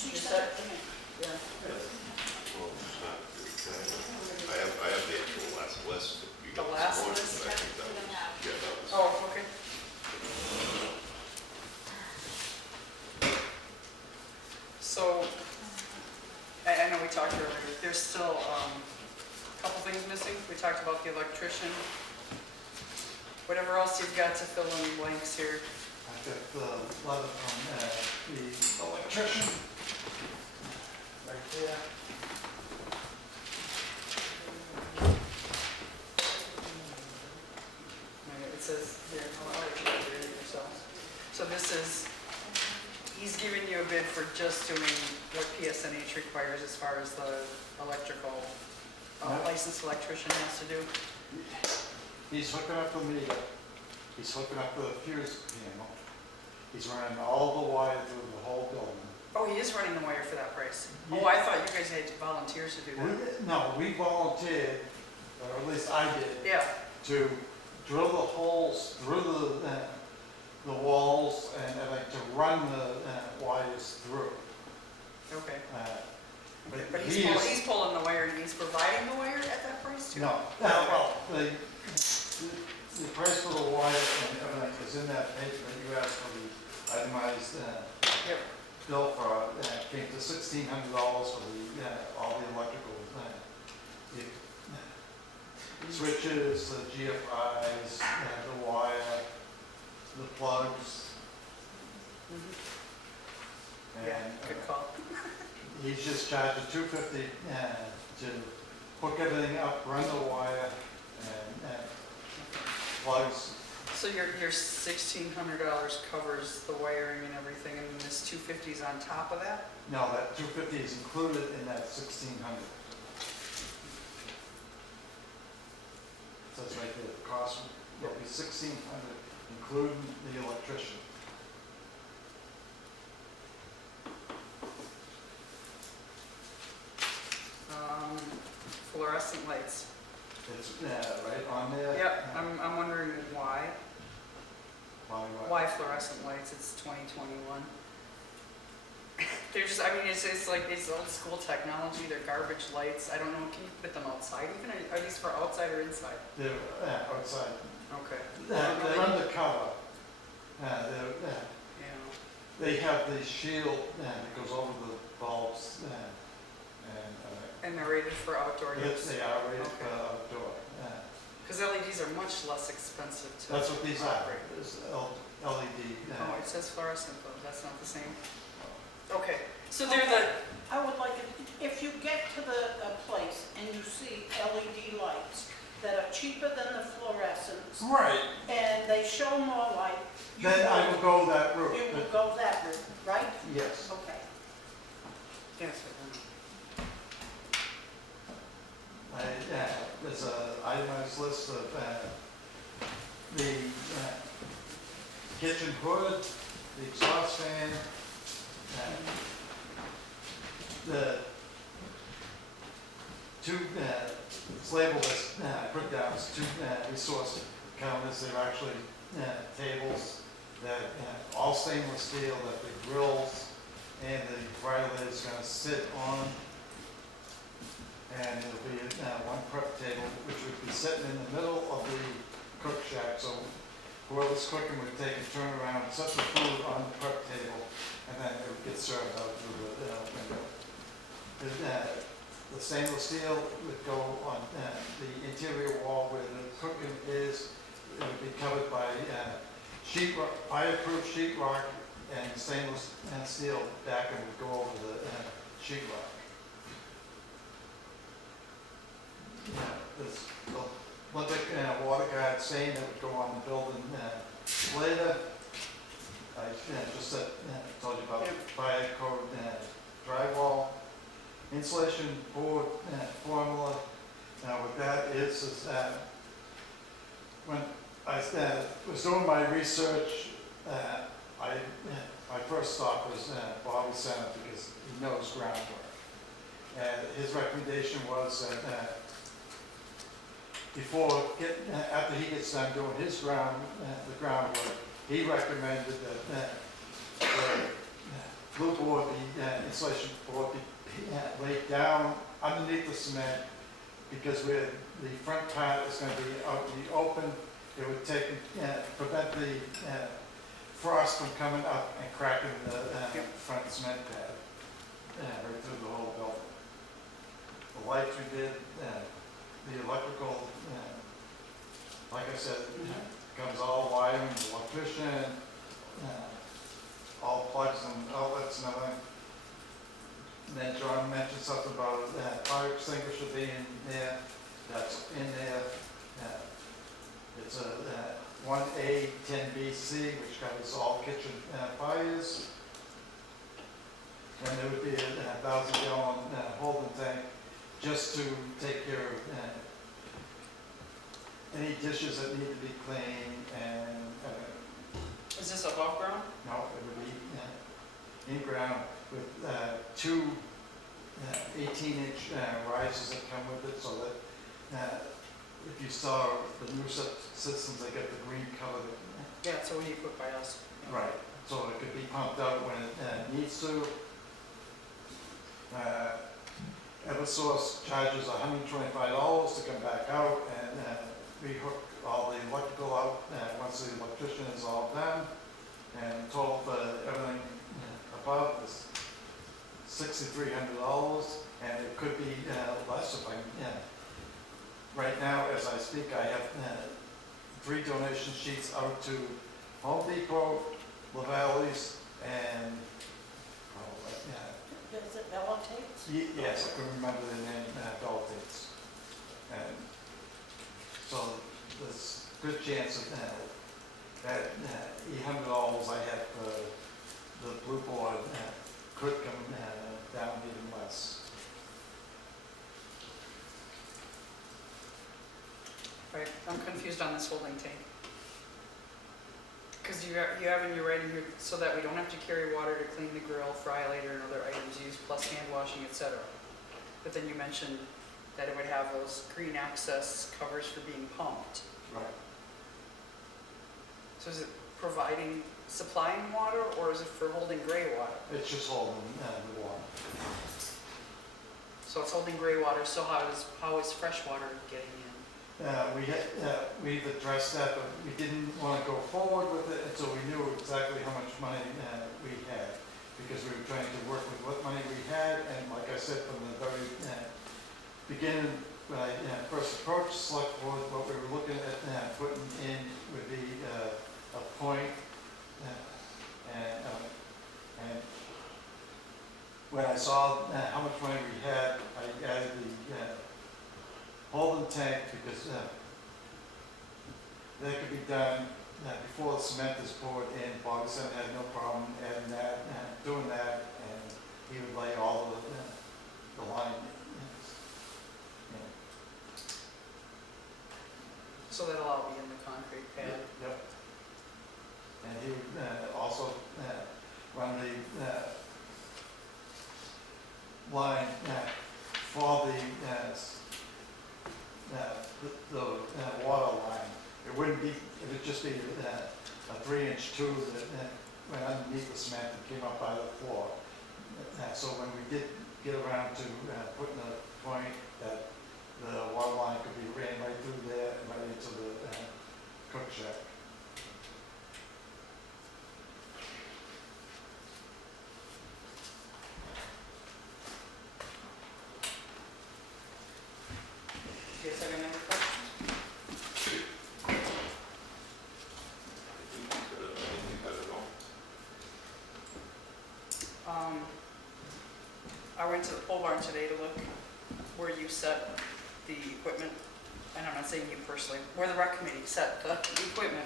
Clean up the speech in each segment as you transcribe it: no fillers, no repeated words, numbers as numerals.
She Is said that- it to me. Yeah. Well, it's not, I have the actual last list. that we The got this last morning, list? but I think that was, yeah, that was. Oh, okay. So, I know we talked earlier, there's still a couple things missing. We talked about the electrician. Whatever else you've got to fill in blanks here. I've got the letter from the electrician right there. It says here, I'll let you read it yourself. So this is, he's giving you a bid for just doing what PSNH requires as far as the electrical, Yeah. licensed electrician has to do. He's hooking up the meter, he's hooking up the fuse panel, he's running all the wire through the whole building. Oh, he is running the wire for that price. Oh, I thought you guys had volunteers to do that. No, we volunteered, or at least I did, Yeah, to drill the holes through the walls and like to run the wires through. okay. But But he is- he's pulling the wire and he's providing the wire at that price too? No, well, the price for the wire and everything is in that paper that you asked for the itemized Yep. bill for, came to $1,600 for the, all the electrical, the switches, the GFIs, the wire, the plugs, Mhm. and Yeah, good call. he's just charging $250 to hook everything up, run the wire, and plugs. So your $1,600 covers the wiring and everything, and this $250 is on top of that? No, that $250 is included in that $1,600. Says right there, the cost will be $1,600, including the electrician. Fluorescent lights. It's, right on there. Yep, I'm wondering why. Why? Why fluorescent lights? It's 2021. They're just, I mean, it's like, it's old school technology. They're garbage lights. I don't know, can you put them outside even? Are these for outside or inside? They're outside. Okay. They're undercover. They're, Yeah. they have the shield that goes over the bulbs, And they're rated for outdoor yes, use? they are rated Okay. for outdoor. Because LEDs are much less expensive to That's what these are, operate. is LED. Oh, it says fluorescent though, that's not the same? Okay, so they're the, I would like it, if you get to the place and you see LED lights that are cheaper than the fluorescents Right. and they show more light, you Then I will go that route. you will go that route, right? Yes. Okay. yes, There's a itemized list of the kitchen hood, the exhaust fan, the two, it's labeled as, put down as two resource counters. They're actually tables that, all stainless steel, that the grills and the fryer lid is going to sit on. And it'll be one prep table, which would be sitting in the middle of the cook shack. So whoever's cooking would take and turn around, set the food on the prep table, and then it would get served out through the window. The stainless steel would go on the interior wall where the cooking is. It would be covered by sheetrock, fireproof sheetrock, and stainless steel back, and would go over the sheetrock. There's Olympic water guard stain that would go on the building later. I just said, told you about fire code drywall, insulation board formula. Now what that is when I was doing my research, my first stop was Bobby Center because he knows groundwork. And his recommendation was that after he gets done doing his the groundwork, he recommended that blue board, the insulation board be laid down underneath the cement, because where the front part is going to be out in the open, it would take, prevent the frost from coming up and cracking the front cement pad right through the whole building. The lights we did, the electrical, like I said, comes all wiring, the electrician, all plugs and outlets and everything. And then John mentioned something about fire extinguisher being there. That's in there. It's a 1A 10BC, which covers all kitchen fires. And there would be a 1,000-gallon holding tank just to take care of any dishes that need to be cleaned and Is this above ground? no, it would be in ground with two 18-inch risers that come with it, so that if you saw the new systems, they get the green color. Yeah, so when you put by us. Right. So it could be pumped out when it needs to. Eversource charges $125 to come back out and rehook all the electrical out once the electrician is all done. And total for everything above is $6,300, and it could be less if I can. Right now, as I speak, I have 3 donation sheets out to Home Depot, Lavalley's, and Is it Velatex? yes, I can remember the name, Velatex. And so there's a good chance of that $800 I have for the blue board could come down even less. Right, I'm confused on this holding tank. Because you have in your writing here, so that we don't have to carry water to clean the grill, fry later, and other items used, plus hand washing, etc. But then you mentioned that it would have those green access covers for being pumped. Right. So is it providing, supplying water, or is it for holding gray water? It's just holding the water. So it's holding gray water, so how is fresh water getting in? We've addressed that, but we didn't want to go forward with it until we knew exactly how much money we had, because we were trying to work with what money we had, and like I said from the very beginning, when I first approached the select board, what we were looking at putting in would be a point, and when I saw how much money we had, I added the holding tank, because that could be done before the cement is poured in. Bogdan had no problem adding that, doing that, and he would lay all of the line in. So that'll all be in the concrete pad? Yep. And he would also run the line for the water line. It wouldn't be, it would just be a 3-inch tube that went underneath the cement and came up by the floor. So when we did get around to putting the point, that the water line could be ran right through there and right into the cook shack. Do you guys have any other questions? I went to the pole barn today to look where you set the equipment, and I'm not saying you personally, where the rec committee set the equipment.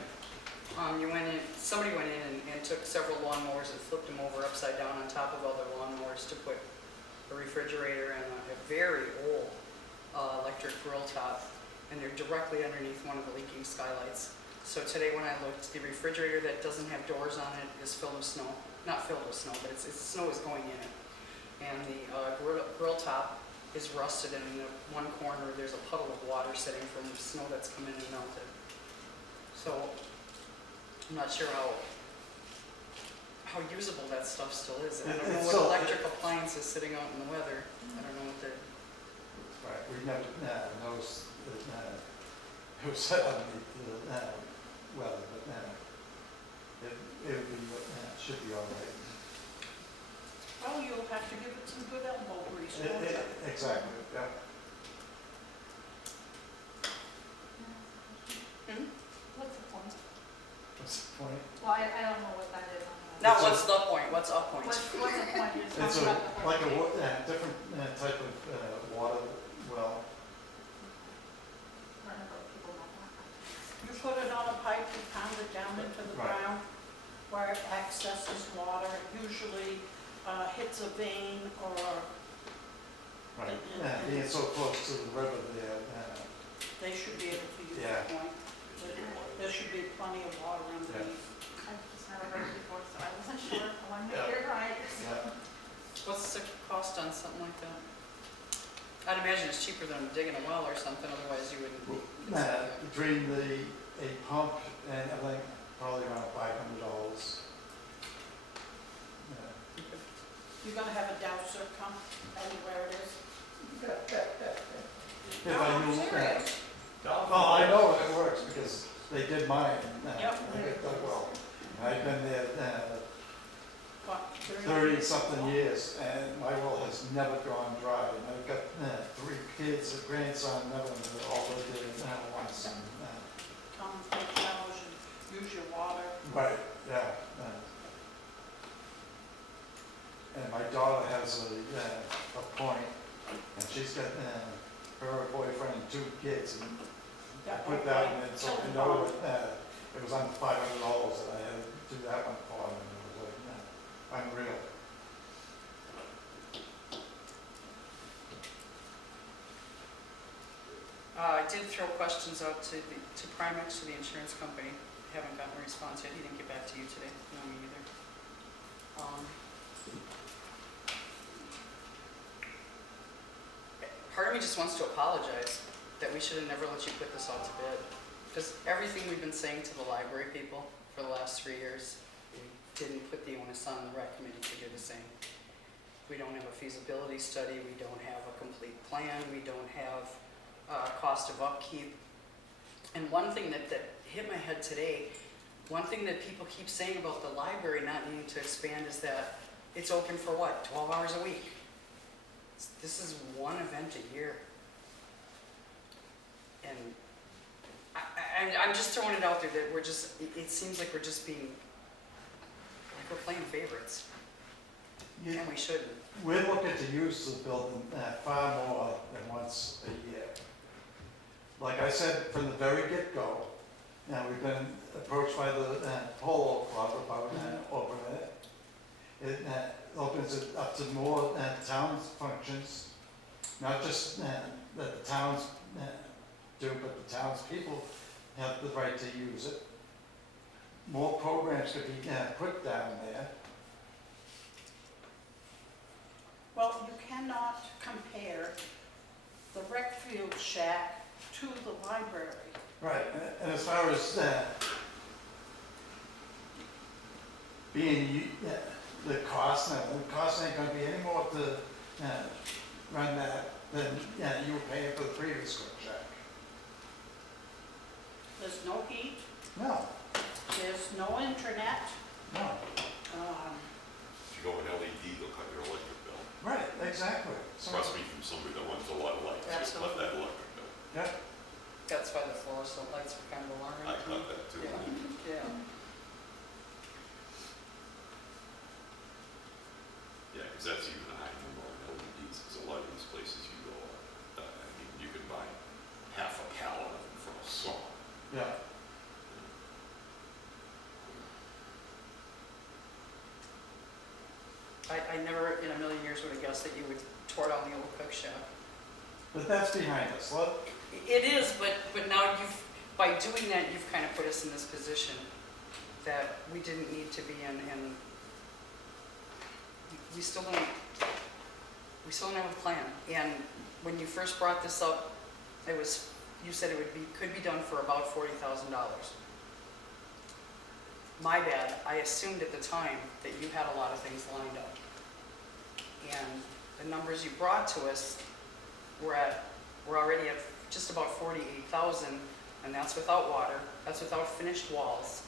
You went in, somebody went in and took several lawnmowers and flipped them over upside down on top of other lawnmowers to put a refrigerator and a very old electric grill top, and they're directly underneath one of the leaking skylights. So today when I looked, the refrigerator that doesn't have doors on it is filled with snow. Not filled with snow, but snow is going in it. And the grill top is rusted, and in the one corner there's a puddle of water sitting from the snow that's come in and melted. So I'm not sure how usable that stuff still is. I It- don't know it's what still- electric appliance is sitting out in the weather. I don't know what the, Right, we never noticed that it was set underneath the weather, but it would be, should be all right. Well, you'll have to give it some good elbow grease, won't you? Exactly, yeah. What's the point? What's the point? Well, I don't know what that is on the. now It's a- what's the point? What's a point? What's the point? You're just It's talking about the whole like a thing. different type of water well. I don't know if people know that. You put it on a pipe, you pound it down into the Right. ground where it accesses water. It usually hits a vein or Right. Yeah, being so close to the river there, they should be able to use Yeah. the point. There should be plenty of water underneath. I've just never heard it before, so I wasn't sure. I wanted to Yeah. get it right. yeah. What's the cost on something like that? I'd imagine it's cheaper than digging a well or something, otherwise you wouldn't consider it. Between a pump and everything, probably around $500. Yeah. You're gonna have a dowser come anywhere it is? If No, I I'm knew, serious. well, I know it works because they did mine. Yep. They done well. I've been there What, 30-something years, and my well has never gone dry. And I've got 3 kids, a grandson, never all lived there once. And, Come, take showers and use your water. right, yeah. And my daughter has a point, and she's got her boyfriend and 2 kids, and I put that one in, so I know that it was under $500 that I had to do that one for, and it was like, unreal. I did throw questions out to Primex, to the insurance company. Haven't gotten a response yet. He didn't get back to you today. No, me either. Part of me just wants to apologize that we should have never let you put this out to bid. Because everything we've been saying to the library people for the last 3 years, we didn't put the onus on the rec committee to do the same. We don't have a feasibility study, we don't have a complete plan, we don't have cost of upkeep. And one thing that hit my head today, one thing that people keep saying about the library not needing to expand is that it's open for what, 12 hours a week? This is one event a year. And I'm just throwing it out there that we're just, it seems like we're just being, like we're playing favorites, Yeah. and we shouldn't. We're looking to use the building far more than once a year. Like I said from the very get-go, we've been approached by the Polo Club about opening it. It opens it up to more town's functions, not just that the towns do, but the townspeople have the right to use it. More programs could be put down there. Well, you cannot compare the Rec.Field shack to the library. Right, and as far as being, the cost, now, the cost ain't gonna be any more to run that than you were paying for the previous cook shack. There's no heat, No, there's no internet. no, If you go with LED, they'll cut your electric bill. right, exactly. So- Trust me from somebody that wants a lot of lights, just cut that electric bill. Yeah, That's why the fluorescent lights were kind of alarming. I cut that too. Yeah, yeah. Yeah, because that's even a high number on LEDs, because a lot of these places you go, I mean, you can buy half a pallet of them for a song. yeah. I never in a million years would have guessed that you would tore down the old cook shack. But that's behind us. Look, It is, but now by doing that, you've kind of put us in this position that we didn't need to be in, and we still don't have a plan. And when you first brought this up, you said it could be done for about $40,000. my bad, I assumed at the time that you had a lot of things lined up. And the numbers you brought to us, we're already at just about 48,000, and that's without water, that's without finished walls.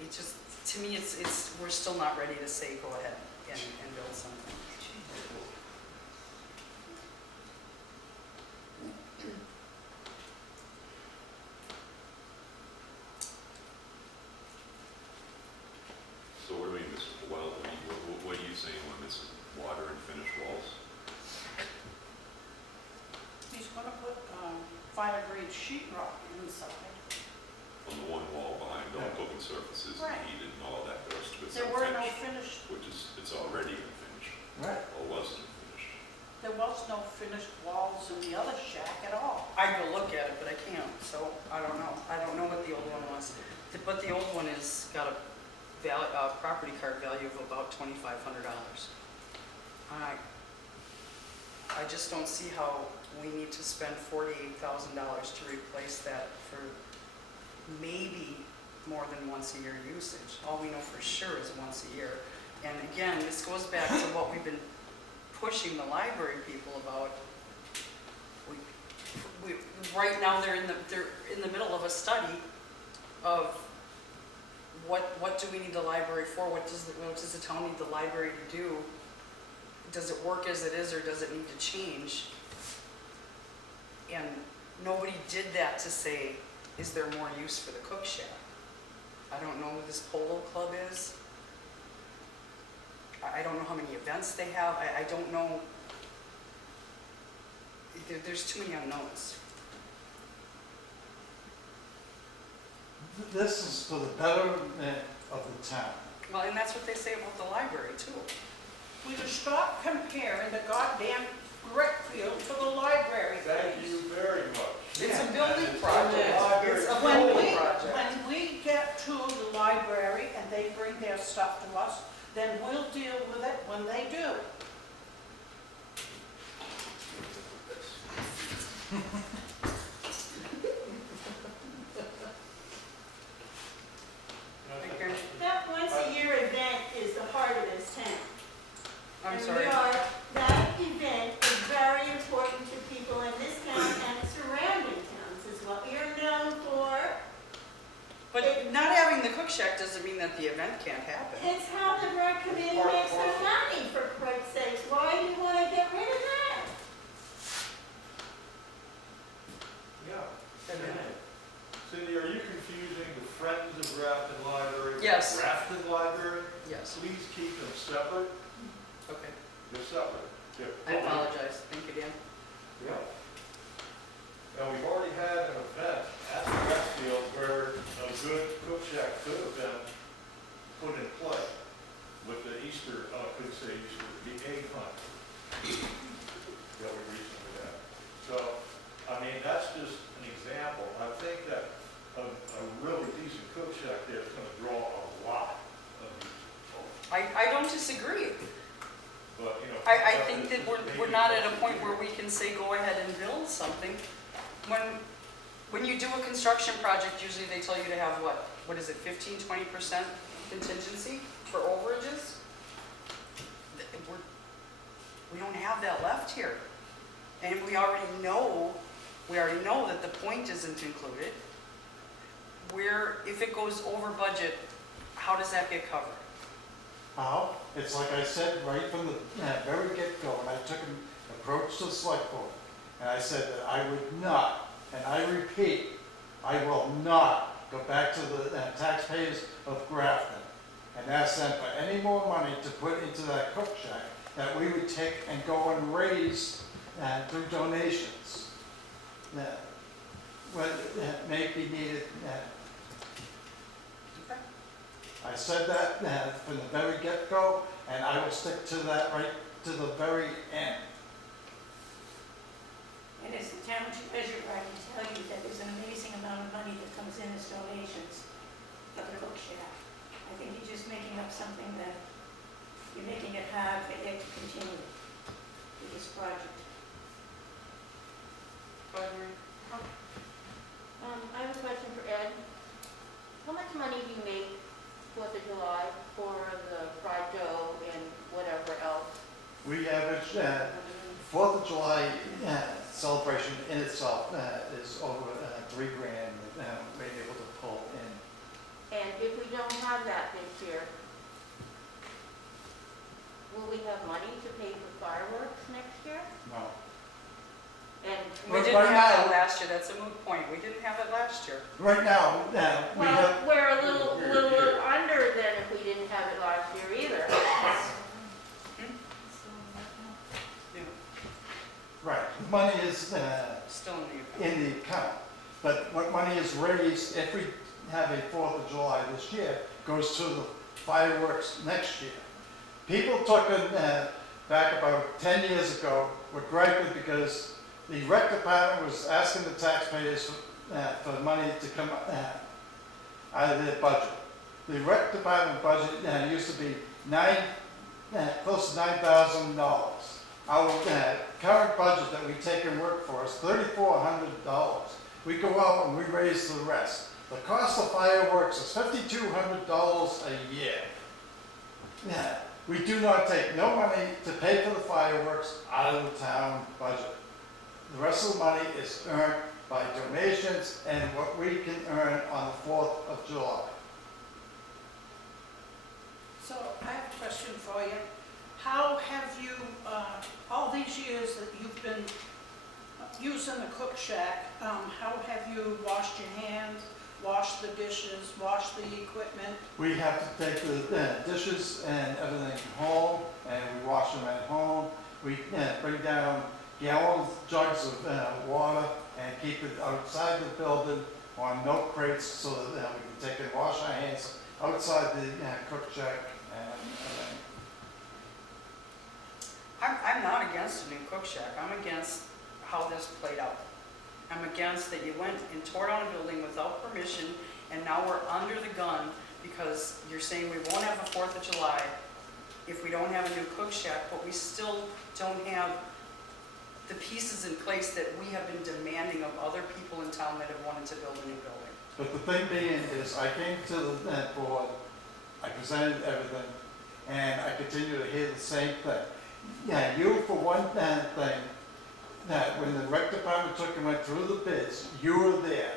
It just, to me, it's, we're still not ready to say, go ahead and build something. So what do we miss? Well, what are you saying we're missing? Water and finished walls? He's gonna put, fire grade sheet rock inside. On the one wall behind all cooking surfaces, Right. heated and all that goes to it's There were no unfinished, finished, which is, it's already unfinished, Right. or wasn't finished. there was no finished walls in the other shack at all. I go look at it, but I can't, so I don't know. I don't know what the old one was. But the old one is got a property card value of about $2,500. I just don't see how we need to spend $48,000 to replace that for maybe more than once a year usage. All we know for sure is once a year. And again, this goes back to what we've been pushing the library people about. Right now they're in the middle of a study of what do we need the library for? What does the town need the library to do? Does it work as it is, or does it need to change? And nobody did that to say, is there more use for the cook shack? I don't know who this polo club is. I don't know how many events they have. I don't know. There's too many unknowns. This is for the betterment of the town. Well, and that's what they say about the library too. We should stop comparing the goddamn Rec.Field to the library, Thank please. you very much. It's a building project. It's a When building we, project. when we get to the library and they bring their stuff to us, then we'll deal with it when they do. Okay. That once-a-year event is the heart of this town. I'm And sorry. that event is very important to people in this town and surrounding towns, is what we are known for. But not having the cook shack doesn't mean that the event can't happen. It's how the rec committee makes their money, for Christ's sakes. Why do you want to get rid of that? Yeah. Cindy, are you confusing the Friends of Grafton Library with Yes. Grafton Library? Yes. Please keep them separate. Okay. They're separate. They're I apologize. Think again. Yeah. Now, we've already had an event at the Rec.Field where a good cook shack could have been put in play with the Easter, couldn't say Easter, the egg hunt that we recently had. So, I mean, that's just an example. I think that a really decent cook shack there is going to draw a lot of these folks. I don't disagree. But, you know. I think that we're not at a point where we can say go ahead and build something. When you do a construction project, usually they tell you to have what is it, 15-20% contingency for overages? We don't have that left here. And we already know that the point isn't included. If it goes over budget, how does that get covered? How? It's like I said right from the very get-go, when I took an approach to the select board, and I said that I would not, and I repeat, I will not go back to the taxpayers of Grafton and ask them for any more money to put into that cook shack that we would take and go and raise through donations. When it may be needed. Okay. I said that from the very get-go, and I will stick to that right to the very end. And as the town treasurer, I can tell you that there's an amazing amount of money that comes in as donations for the cook shack. I think you're just making up something that, you're making it hard for Ed to continue with this project. Go ahead, Marie. I have a question for Ed. for the fried dough and whatever else? We average, 4th of July celebration in itself is over $3 grand we're able to pull in. And if we don't have that this year, will we have money to pay for fireworks next year? No. And We Right didn't have now- that last year, that's a moot point, we didn't have it last year. Right now, we well, have, we're a little under than if we didn't have it last year either. Yeah, right, the money is still in the account. in the account. But what money is raised, if we have a 4th of July this year, goes to the fireworks next year. People took it back about 10 years ago, were griping because the rec department was asking the taxpayers for money to come out of their budget. The rec department budget used to be close to $9,000. Our current budget that we take in work for is $3,400. We go out and we raise the rest. The cost of fireworks is $5,200 a year. We do not take no money to pay for the fireworks out of the town budget. The rest of the money is earned by donations and what we can earn on the 4th of July. So I have a question for you. How have you, all these years that you've been using the cook shack, how have you washed your hands, washed the dishes, washed the equipment? We have to take the dishes and everything home, and we wash them at home. We bring down gallons, jugs of water, and keep it outside the building on milk crates so that we can take and wash our hands outside the cook shack and everything. I'm not against a new cook shack, I'm against how this played out. I'm against that you went and tore down a building without permission, and now we're under the gun because you're saying we won't have a 4th of July if we don't have a new cook shack, but we still don't have the pieces in place that we have been demanding of other people in town that have wanted to build a new building. But the thing being is, I came to the board, I presented everything, and I continue to hear the same thing. Yeah, you for one thing, that when the rec department took and went through the bids, you were there.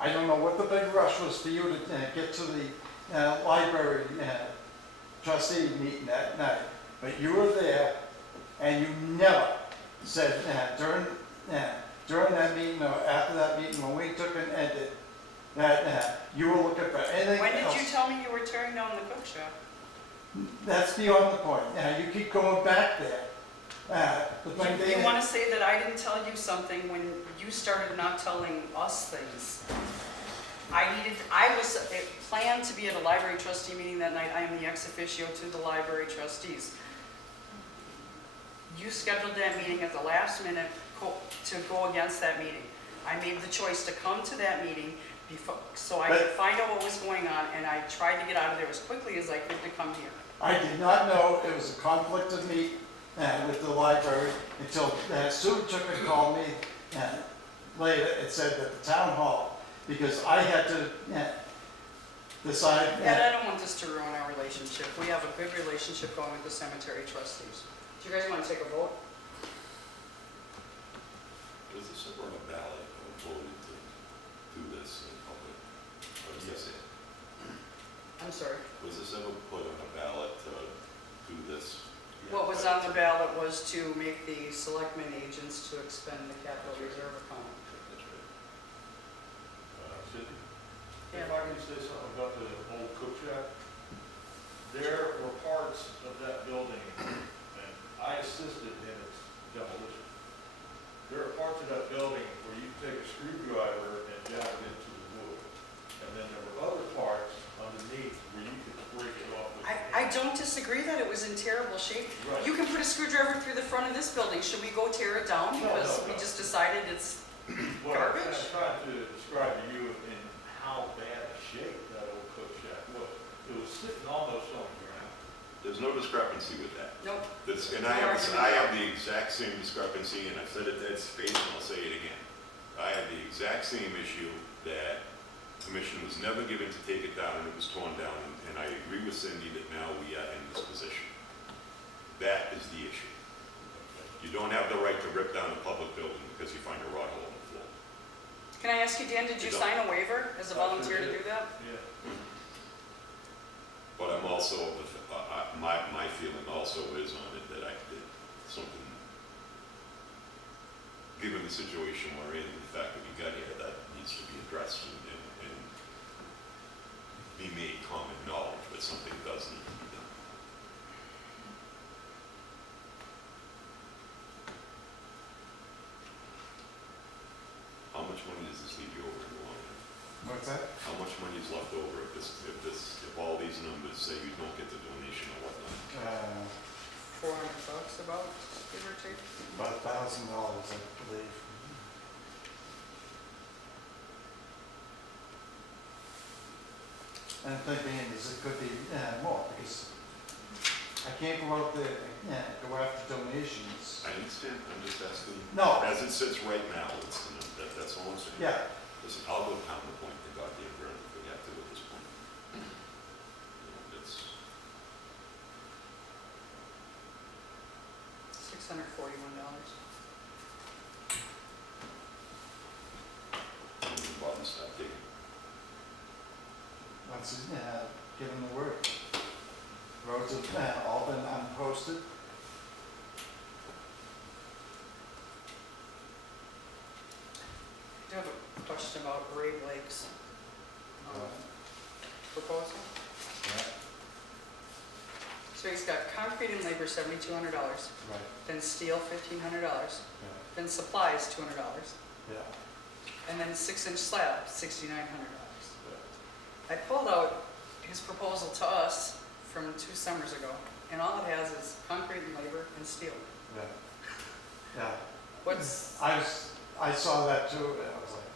I don't know what the big rush was for you to get to the library trustee meeting that night, but you were there, and you never said during that meeting or after that meeting when we took and ended that you were looking for anything When else. did you tell me you were tearing down the cook shack? That's beyond the point. You keep going back there. The thing You being, want to say that I didn't tell you something when you started not telling us things. I was planned to be at a library trustee meeting that night. I am the ex officio to the library trustees. You scheduled that meeting at the last minute to go against that meeting. I made the choice to come to that meeting before, so I could find out what was going on, and I tried to get out of there as quickly as I could to come here. I did not know it was a conflict of meet with the library until Sue took and called me later and said that the town hall, because I had to decide. Ed, I don't want this to ruin our relationship. We have a good relationship going with the cemetery trustees. Do you guys want to take a vote? Was this ever on a ballot or voted to do this in public? Or yes, I'm sorry. was this ever put on a ballot to do this? What was on the ballot was to make the selectmen agents to expend the capital reserve account. That's right. Cindy? Yeah. If I can say something about the old cook shack, there were parts of that building, and I assisted in its demolition. There are parts of that building where you take a screwdriver and jab it into the wood. And then there were other parts underneath where you could break it off with. I don't disagree that it was in terrible shape. Right. You can put a screwdriver through the front of this building. Should we go tear it down No, because no, we no. just decided it's What garbage? I'm trying to describe to you in how bad a shape that old cook shack was. It was sitting almost on the ground. There's no discrepancy with that. nope. And I have the exact same discrepancy, and I've said it to Ed's face, and I'll say it again. I have the exact same issue that permission was never given to take it down, and it was torn down, and I agree with Cindy that now we are in this position. That is the issue. You don't have the right to rip down a public building because you find a rod hole in the floor. Can I ask you, Dan, did you sign a waiver as a volunteer to do that? Yeah. But I'm also, my feeling also is on it that I did something, given the situation we're in, the fact that we got here, that needs to be addressed and be made common knowledge, but something does need to be done. How much money does this leave you over in the long run? What's that? How much money is left over if all these numbers say you don't get the donation or whatnot? $400 about, give or take? About $1,000, I believe. And the thinking is it could be more, because I can't go out there and go after donations. I understand, I'm just asking. No. As it sits right now, that's all I'm saying. Yeah, Listen, I'll go pound the point to goddamn ground if we have to at this point. You know, it's, $641. I'm gonna bother to stop digging. once given the word. Roads have all been unposted. I do have a question about Ray Blake's proposal. Yeah. So he's got concrete and labor, $7,200, Right, then steel, $1,500, yeah, then supplies, $200, yeah. and then 6-inch slab, $6,900. I pulled out his proposal to us from 2 summers ago, and all it has is concrete and labor and steel. Yeah. Yeah. What's, I saw that too, and I was like,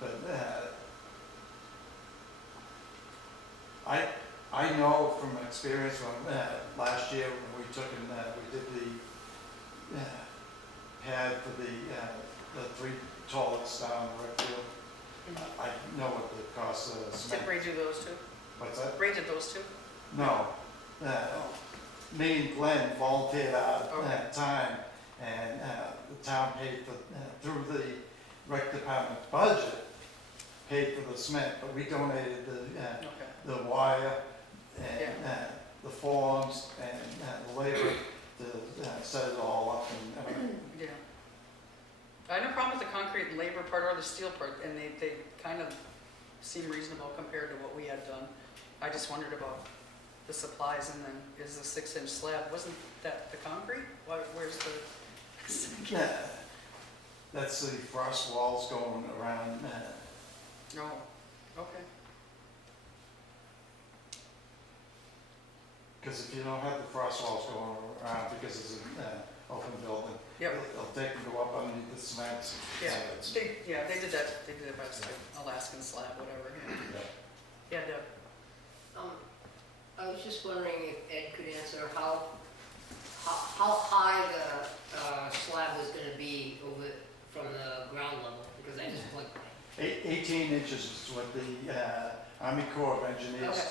but, I know from experience when, last year when we took and, we did the, pad for the 3 toilets down in Rec.Field. I know what the cost of did cement. Ray do those two? What's that? Ray did those two? No. Me and Glenn volunteered our Okay. time, and the town paid for, through the rec department budget, paid for the cement, but we donated Okay. the wire and the forms and the labor to set it all up and everything. Yeah. I had no problem with the concrete and labor part or the steel part, and they kind of seem reasonable compared to what we had done. I just wondered about the supplies, and then is the 6-inch slab, wasn't that the concrete? Where's the? Yeah. That's the frost walls going around. No, okay. Because if you don't have the frost walls going around, because it's an open building, Yep. it'll take and go up underneath the cement. Yeah, they did that, they did it by Alaskan slab, whatever, yeah. Yeah, Deb. I was just wondering if Ed could answer how high the slab was gonna be over from the ground level, because I just like. 18 inches is what the Army Corps of Engineers. Okay.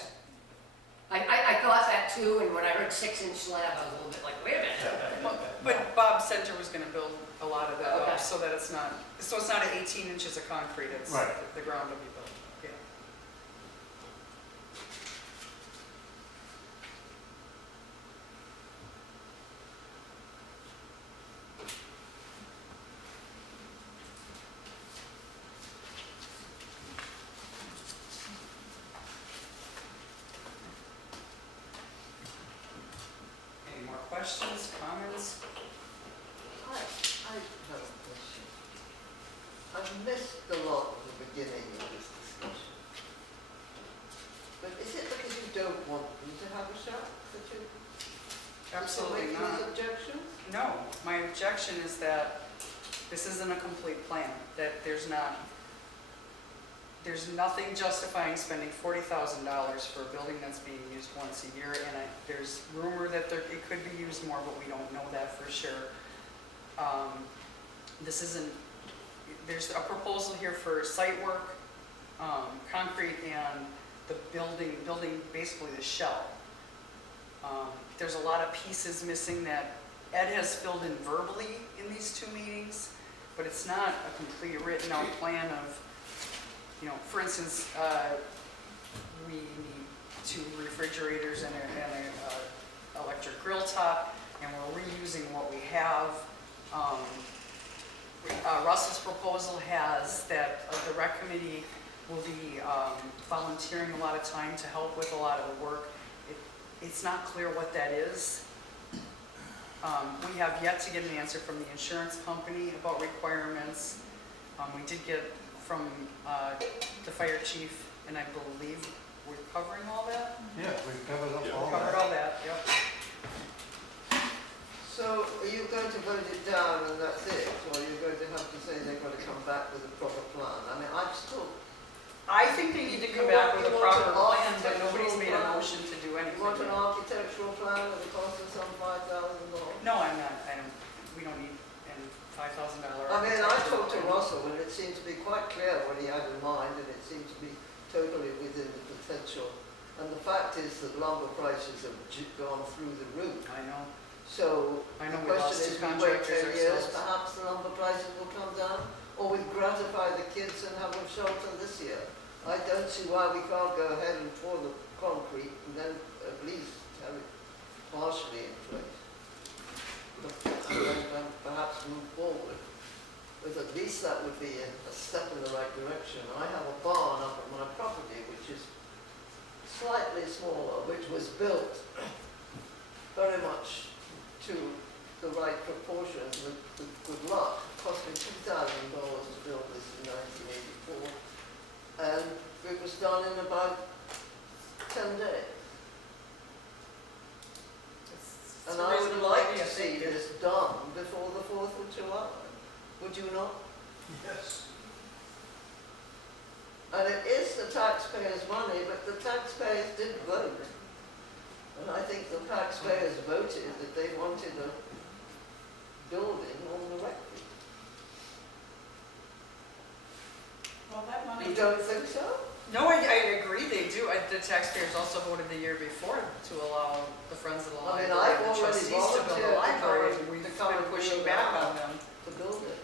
I thought that too, and when I heard 6-inch slab, I was a little bit like, wait a minute. But Bob Center was gonna build a lot of that up, Okay. so that it's not at 18 inches of concrete, it's, Right. the ground will be built, yeah. Any more questions, comments? I have a question. I missed a lot of the beginning of this discussion. But is it because you don't want them to have a shop that you Absolutely make not. these objections? No, my objection is that this isn't a complete plan, that there's nothing justifying spending $40,000 for a building that's being used once a year, and there's rumor that it could be used more, but we don't know that for sure. There's a proposal here for site work, concrete and the building basically the shell. There's a lot of pieces missing that Ed has filled in verbally in these 2 meetings, but it's not a complete written out plan of, you know, for instance, we need 2 refrigerators and a electric grill top, and we're reusing what we have. Russell's proposal has that the rec committee will be volunteering a lot of time to help with a lot of the work. It's not clear what that is. We have yet to get an answer from the insurance company about requirements. We did get from the fire chief, and I believe we're covering all that. Yeah, we've covered up Yeah. all Covered that. all that, yep. So are you going to vote it down and that's it? Or are you going to have to say they've got to come back with a proper plan? I mean, I'm still, I think they need to come back with a proper plan, but nobody's made a motion to do anything. you want an yet. architectural plan with a cost of some $5,000? No, I'm not, we don't need any $5,000. I mean, I talked to architectural plan. Russell and it seemed to be quite clear what he had in mind and it seemed to be totally within the potential. And the fact is that lumber prices have gone through the roof. I know. So I know the we lost question is, 2 we wait contractors 10 years, ourselves. perhaps the lumber prices will come down, or we gratify the kids and have them shelter this year. I don't see why we can't go ahead and pour the concrete and then at least have it partially in place. And then perhaps move forward. But at least that would be a step in the right direction. I have a barn up at my property which is slightly smaller, which was built very much to the right proportions with good luck. It cost me $2,000 to build this in 1984. And it was done in about 10 days. It's And a I would reasonable like idea, to see thank you. this done before the 4th of July. Would you not? Yes. And it is the taxpayers' money, but the taxpayers did vote. And I think the taxpayers voted that they wanted a building on the Rec.Field. Well, that money. You don't think so? No, I agree they do. The taxpayers also voted the year before to allow the Friends of the I mean, Library I've and the already trustees to build a volunteered to library, come- and we've to come been and pushing build back that. on them. To build it.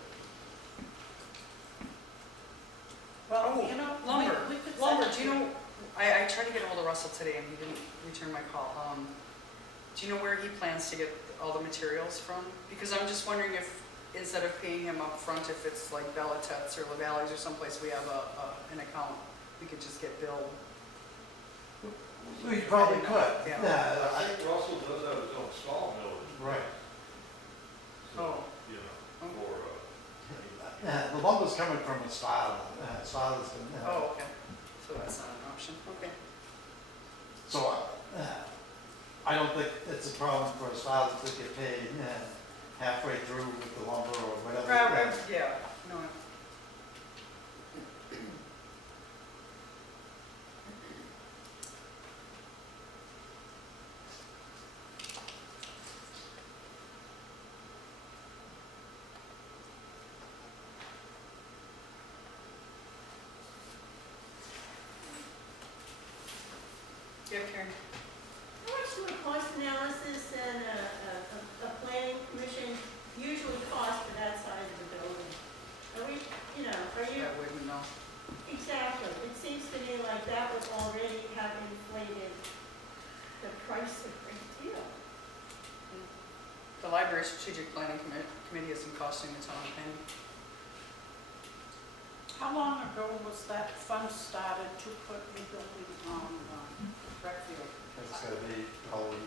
Well, Oh, you know, lumber. we could. Lumber, send do you know, I tried to get ahold of Russell today and he didn't return my call. Do you know where he plans to get all the materials from? Because I'm just wondering if, instead of paying him up front, if it's like Bellatet's or LaValley's or someplace we have an account, we could just get billed. We probably could. Yeah. Yeah, I think Russell does have his own sawmill. right. So, you know, for, The lumber's coming from his father. His father's been, Oh, okay. So that's not an option, okay. so I don't think it's a problem for his father to get paid halfway through with the lumber or whatever. Yeah, no. Yeah, Karen. How much do a cost analysis and a planning commission usually cost for that side of the building? Are we, are you, I wouldn't know. exactly, it seems to me like that would already have inflated the price a great deal. The Library Strategic Planning Committee isn't costing the town a penny. How long ago was that fund started to put a building on Rec.Field? It's gonna be probably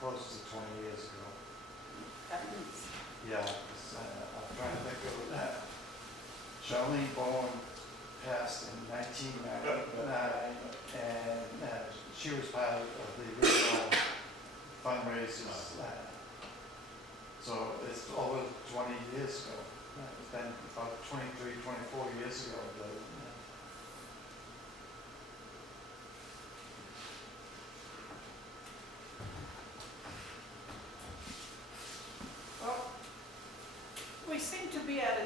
close to 20 years ago. At least. Yeah, I'm trying to think of that. Charlene Bowen passed in 1999, and she was part of the original fundraisers. So it's over 20 years ago. It's been about 23, 24 years ago. Well, we seem to be at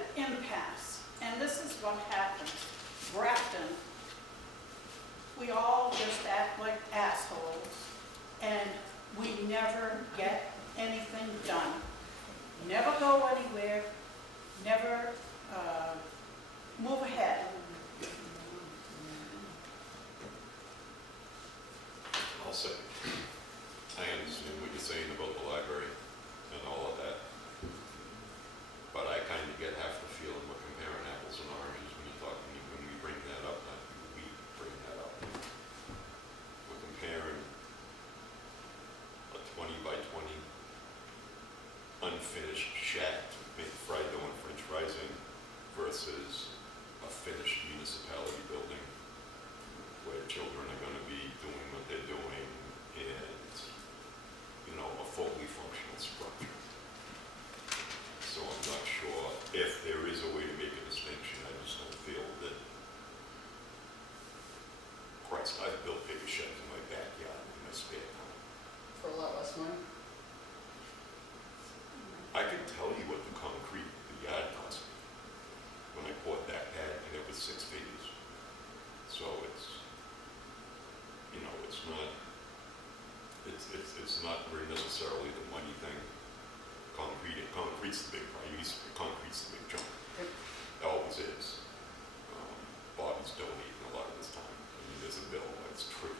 just act like assholes, and we never get anything done. Never go anywhere, never move ahead. I'll say, I understand what you're saying about the library and all of that, but I kind of get half the feeling we're comparing apples and oranges when you talk, when we bring that up, not we bring that up. We're comparing a 20 by 20 unfinished shack to make fried dough and french fries in versus a finished municipality building where children are going to be doing what they're doing and, you know, a fully functional structure. So I'm not sure if there is a way to make a distinction. I just don't feel that, Christ, I've built bigger sheds in my backyard in my spare time. For a lot less money? I can tell you what the concrete, the yard cost me when I bought that pad, and it was 6 figures. So it's, you know, it's not very necessarily the money thing. Concrete's the big price. Concrete's the big chunk. It always is. Bobby's donating a lot of his time. I mean, there's a bill that's trivial.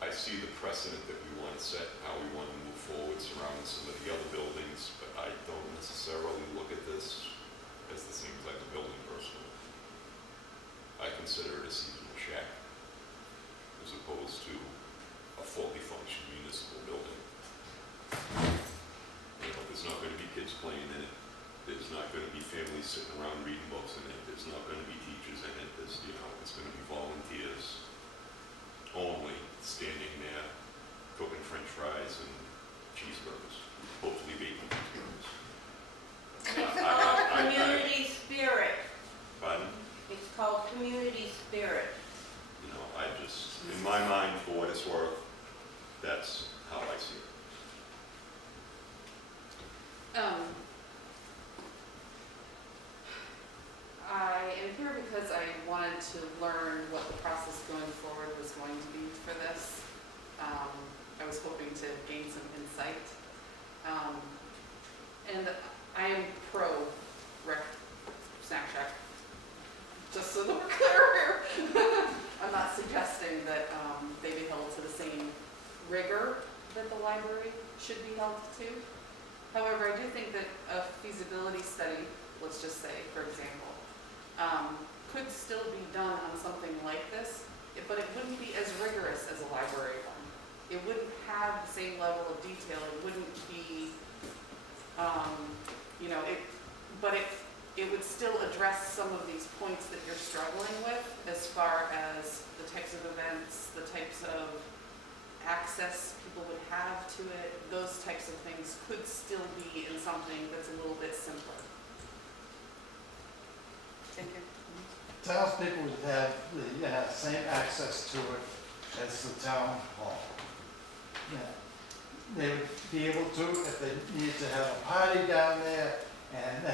I see the precedent that we want to set, how we want to move forward surrounding some of the other buildings, but I don't necessarily look at this as the same type of building personally. I consider it a seasonal shack as opposed to a fully functioning municipal building. You know, there's not going to be kids playing in it. There's not going to be families sitting around reading books in it. There's not going to be teachers in it. There's, you know, it's going to be volunteers only standing there cooking french fries and cheeseburgers, hopefully bacon cheeseburgers. It's called community spirit. Pardon? It's called community spirit. You know, I just, in my mind, for what it's worth, that's how I see it. I am here because I wanted to learn what the process going forward was going to be for this. I was hoping to gain some insight. And I am pro Rec Snack Shack, just so that we're clear here. I'm not suggesting that they be held to the same rigor that the library should be held to. However, I do think that a feasibility study, let's just say, for example, could still be done on something like this, but it wouldn't be as rigorous as a library one. It wouldn't have the same level of detail. It wouldn't be, you know, it would still address some of these points that you're struggling with as far as the types of events, the types of access people would have to it. Those types of things could still be in something that's a little bit simpler. Thank you. Townspeople would have the same access to it as the town hall. Yeah. They would be able to, if they needed to have a party down there, and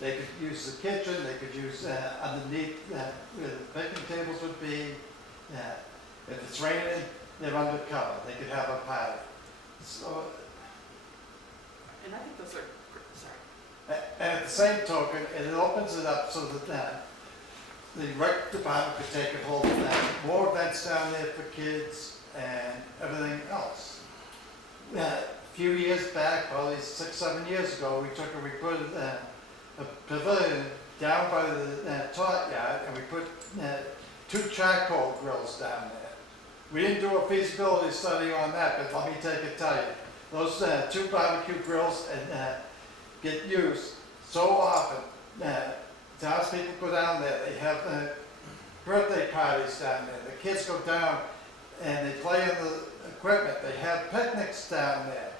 they could use the kitchen, they could use underneath where the picnic tables would be. If it's raining, they're undercover, they could have a party. So, And I think those are, sorry. and at the same token, it opens it up so that the rec department could take a hold of that. More events down there for kids and everything else. A few years back, probably 6, 7 years ago, we put a pavilion down by the tot yard, and we put 2 charcoal grills down there. We didn't do a feasibility study on that, but let me tell you, those 2 barbecue grills get used so often. Townspeople go down there, they have birthday parties down there, the kids go down and they play in the equipment, they have picnics down there.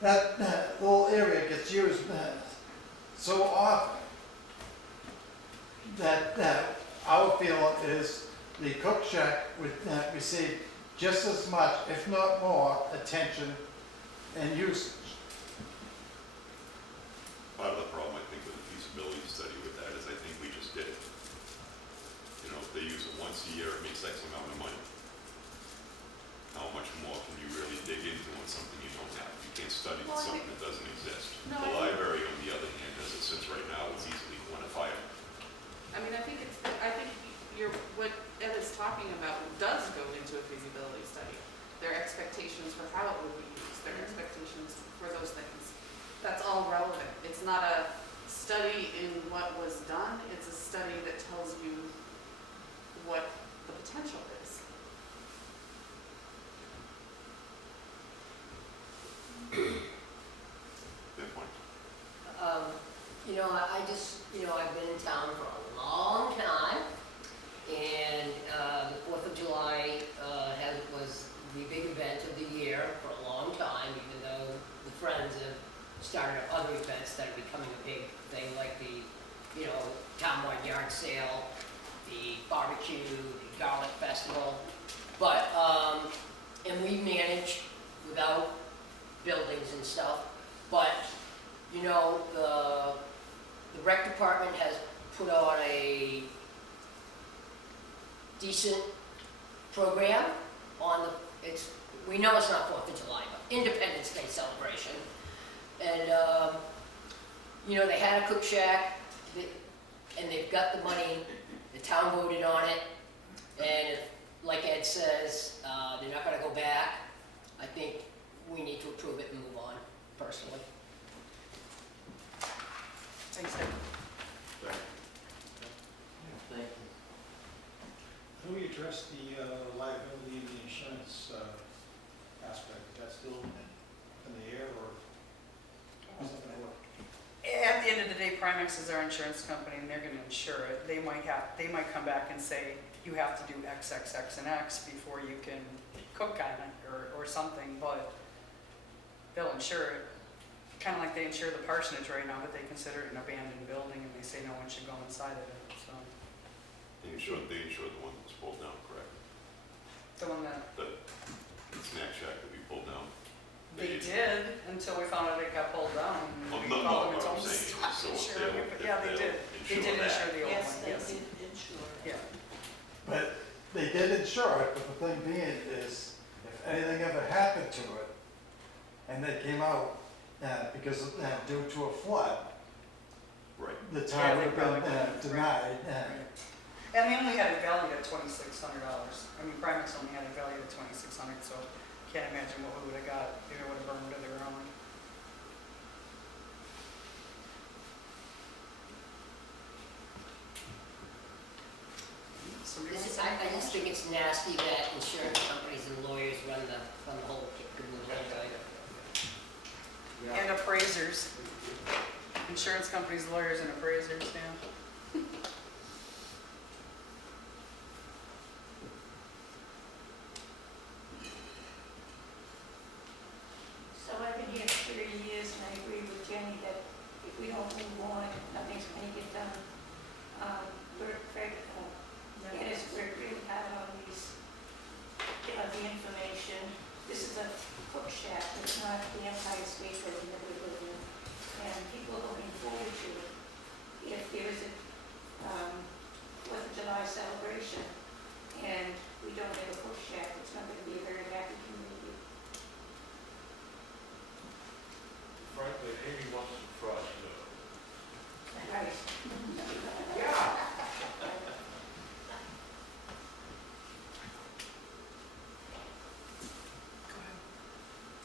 That little area gets used so often that our feeling is the cook shack would receive just as much, if not more, attention and usage. Part of the problem, I think, with the feasibility study with that is I think we just did it. You know, if they use once a year, it makes X amount of money. How much more can you really dig into on something you don't have? You can't study Well, I something think- that doesn't exist. No, The I think- library, on the other hand, as it sits right now, is easily quantifiable. I mean, I think what Ed is talking about does go into a feasibility study. Their expectations for how it would be used, their expectations for those things. That's all relevant. It's not a study in what was done, it's a study that tells you what the potential is. Good point. You know, I just, you know, I've been in town for a long time, and the 4th of July was the big event of the year for a long time, even though the Friends have started up other events that are becoming a big thing, like the, you know, townwide yard sale, the barbecue, the garlic festival. But, and we manage without buildings and stuff, but, you know, the rec department has put on a decent program on we know it's not 4th of July, but Independence Day celebration. And, you know, they had a cook shack, and they've got the money, the town voted on it, and if, like Ed says, they're not gonna go back, I think we need to approve it and move on, personally. Thanks, Ed. Thank you. How do we address the liability and the insurance aspect? Is that still in the air, or how's that gonna work? At the end of the day, Primex is our insurance company, and they're gonna insure it. They might come back and say, you have to do X, X, X, and X before you can cook on it, or something, but they'll insure it. Kind of like they insure the parsonage right now, but they consider it an abandoned building, and they say no one should go inside of it, so. They insured the one that was pulled down, correct? The one that The snack shack that we pulled down. they did, until we found out it got pulled down. and Well, we no, called them no, and told I'm them to saying, stop so insuring it, but they'll- yeah, they did. They did that. insure the old Yes, one, they yes. did insure it. Yeah. But they did insure it, but the thing being is, if anything ever happened to it, and they came out, because due to a flood, Right. the Yeah, town they would have probably been couldn't, denied, And they only had it valued at $2,600. I mean, Primex only had it valued at $2,600, so can't imagine what we would have got if it would have burned to the ground. Somebody wants to say I just think it's nasty that insurance companies and lawyers run the whole caboodle anyway. And appraisers. Insurance companies, lawyers, and appraisers, yeah. So I've been here 30 years, and I agree with Jenny that if we don't move on, nothing's going to get done. Dennis worked really hard on these, the information. This is a cook shack, it's not the Empire State Building that we live in. And people are looking forward to it. If there is a 4th of July celebration, and we don't have a cook shack, it's not going to be a very happy community. Frankly, Amy wants some fried dough. Right.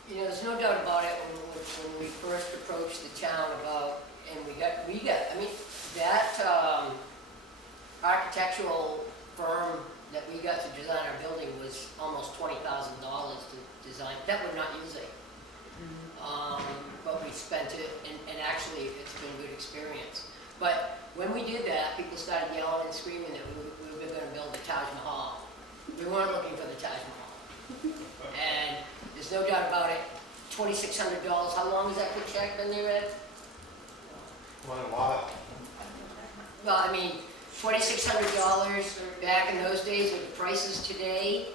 You know, there's no doubt about it, when we first approached the town about, and we got, I mean, that architectural firm that we got to design our building was almost $20,000 to design, that would not use it. But we spent it, and actually, it's been a good experience. But when we did that, people started yelling and screaming that we were gonna build the Taj Mahal. We weren't looking for the Taj Mahal. And there's no doubt about it, $2,600, how long has that cook shack been there, Ed? quite a while. Well, I mean, $2,600 back in those days with the prices today,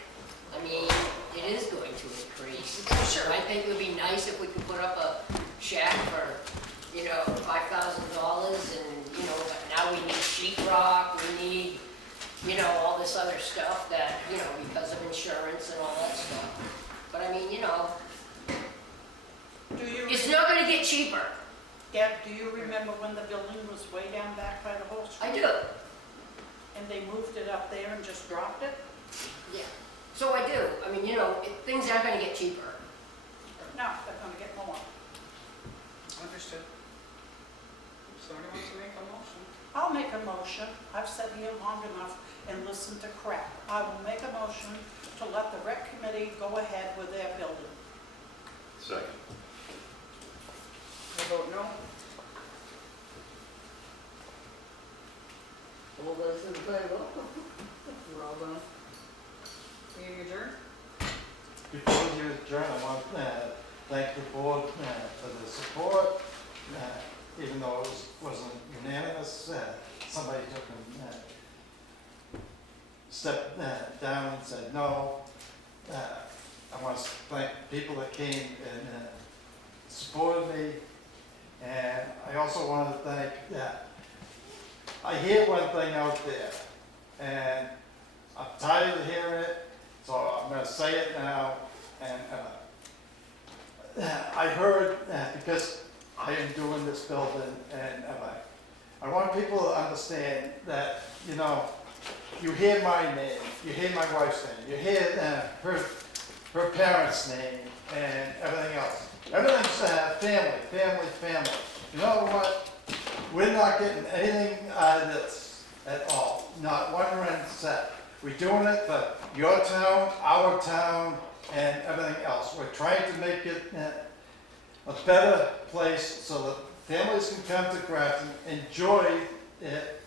I mean, it is going to increase. Sure. I think it would be nice if we could put up a shack for, you know, $5,000 and, you know, but now we need sheetrock, we need, you know, all this other stuff that, you know, because of insurance and all that stuff. But I mean, you know, Do you, it's not gonna get cheaper. Deb, do you remember when the building was way down back by the whole street? I do, And they moved it up there and just dropped it? yeah. So I do. I mean, you know, things aren't gonna get cheaper. No, they're gonna get more. Understood. Somebody wants to make a motion? I'll make a motion. I've sat here long enough and listened to crap. I will make a motion to let the rec committee go ahead with their building. Second. I vote no. All those in favour? We're all done. Meeting adjourned? Before you adjourn, I want to thank the board for the support. Even though it wasn't unanimous, somebody took a step down and said no. I want to thank the people that came and supported me. And I also want to thank, I hear one thing out there, and I'm tired of hearing it, so I'm going to say it now. And I heard, because I am doing this building, and I want people to understand that, you know, you hear my name, you hear my wife's name, you hear her parents' name, and everything else. Everything's family. You know what? We're not getting anything out of this at all. Not one rent set. We're doing it for your town, our town, and everything else. We're trying to make it a better place so that families can come to Grafton, enjoy it,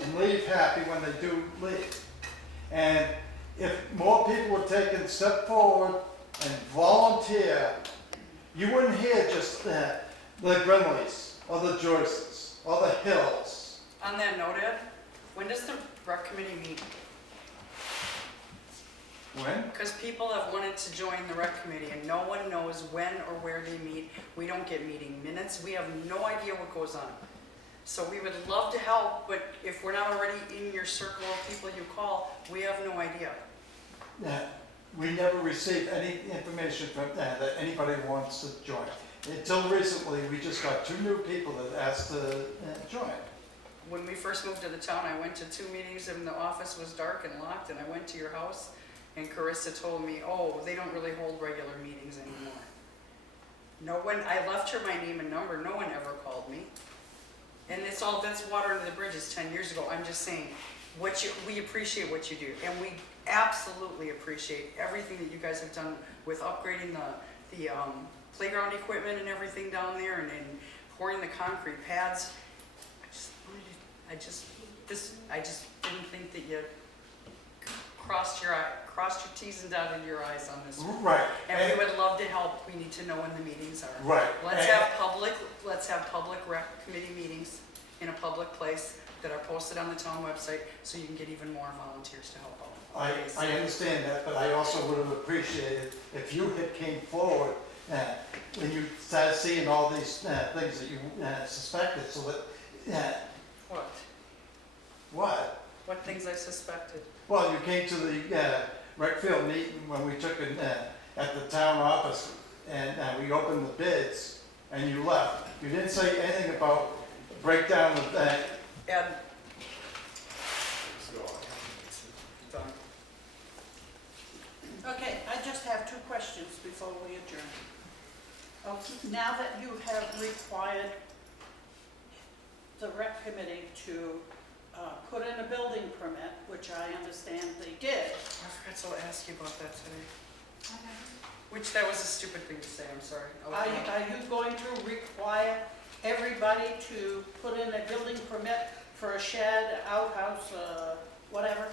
and leave happy when they do leave. And if more people would take a step forward and volunteer, you wouldn't hear just the Grimleys, or the Joyces, or the Hills. On that note, Ed, when does the rec committee meet? When? Because people have wanted to join the rec committee and no one knows when or where they meet. We don't get meeting minutes. We have no idea what goes on. So we would love to help, but if we're not already in your circle of people you call, we have no idea. We never received any information from that anybody wants to join. Until recently, we just got 2 new people that asked to join. When we first moved to the town, I went to 2 meetings and the office was dark and locked, and I went to your house and Carissa told me, oh, they don't really hold regular meetings anymore. No one, I left her my name and number, no one ever called me. And it's all, that's water under the bridges 10 years ago. I'm just saying, we appreciate what you do, and we absolutely appreciate everything that you guys have done with upgrading the playground equipment and everything down there, and pouring the concrete pads. I just didn't think that you crossed your T's and dotted your I's on this one. Right. And we would love to help. We need to know when the meetings are. Right. Let's have public rec committee meetings in a public place that are posted on the town website, so you can get even more volunteers to help out. I understand that, but I also would have appreciated if you had came forward when you started seeing all these things that you suspected, so that, What? what? What things I suspected? Well, you came to the Rec.Field meeting when we took it at the town office, and we opened the bids, and you left. You didn't say anything about breakdown of that. Ed, Let's go on. done. Okay, I just have 2 questions before we adjourn. Now that you have required the rec committee to put in a building permit, which I understand they did, I forgot to ask you about that today. Which, that was a stupid thing to say, I'm sorry. are you going to require everybody to put in a building permit for a shed, outhouse, whatever?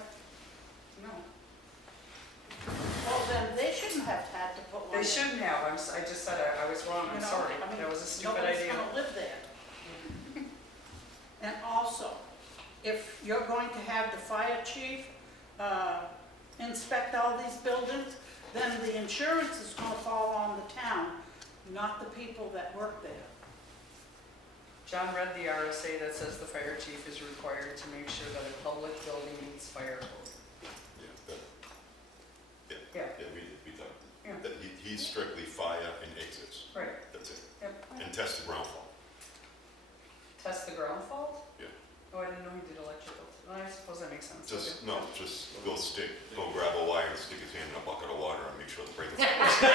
No, Well, then they shouldn't have had to put one in. they shouldn't have. I just said I was wrong, I'm You know, sorry. I mean, That was a stupid nobody's idea. gonna live there. And also, if you're going to have the fire chief inspect all these buildings, then the insurance is gonna fall on the town, not the people that work there. John read the RSA that says the fire chief is required to make sure that a public building meets fire code. He's strictly fire and exits, Right, that's it. yep. And test the ground fault. Test the ground fault? Yeah. Oh, I didn't know he did electrical. Well, I suppose that makes sense. Just, Okay. no, just go grab a wire and stick his hand in a bucket of water and make sure the breaker. That'd be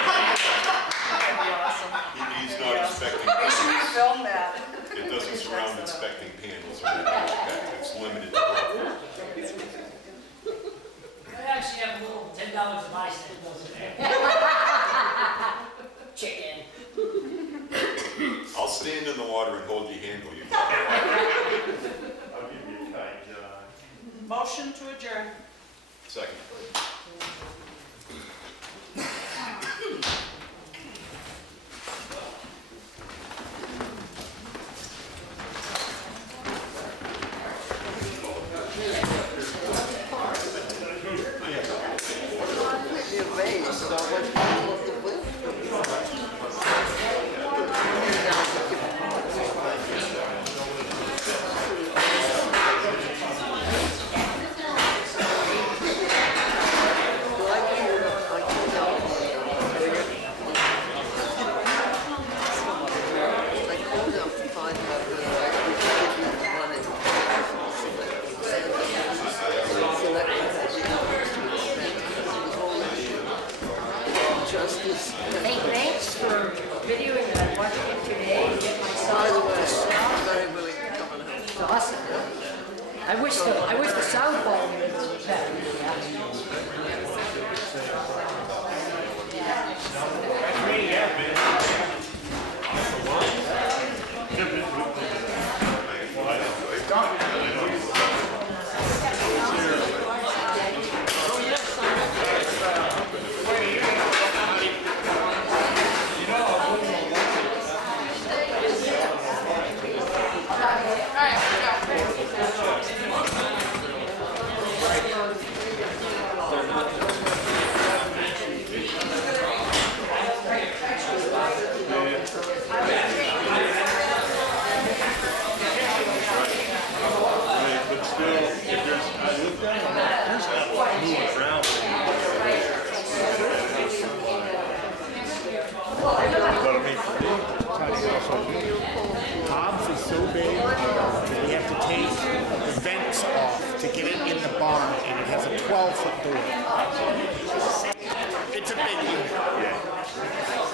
awesome. He's That'd not be awesome. inspecting Make sure you panels. film that. It doesn't Check surround that out. inspecting panels or anything like that. It's limited to ground. I actually have a little $10 device that does it. Chicken. I'll stand in the water and hold your handle. You can I'll give you a kite, John. Motion to adjourn. second. You're amazed, so when you look at Justice. Hey, thanks for videoing that, watching it today, and getting my By the son. way, very willing to come and help. It's awesome. I wish the sound quality was better. Yeah. But still, if there's, there's that move around. But I mean, Hobbs is so big that we have to take the vents off to get it in the barn, and it has a 12-foot door. It's a big unit. yeah.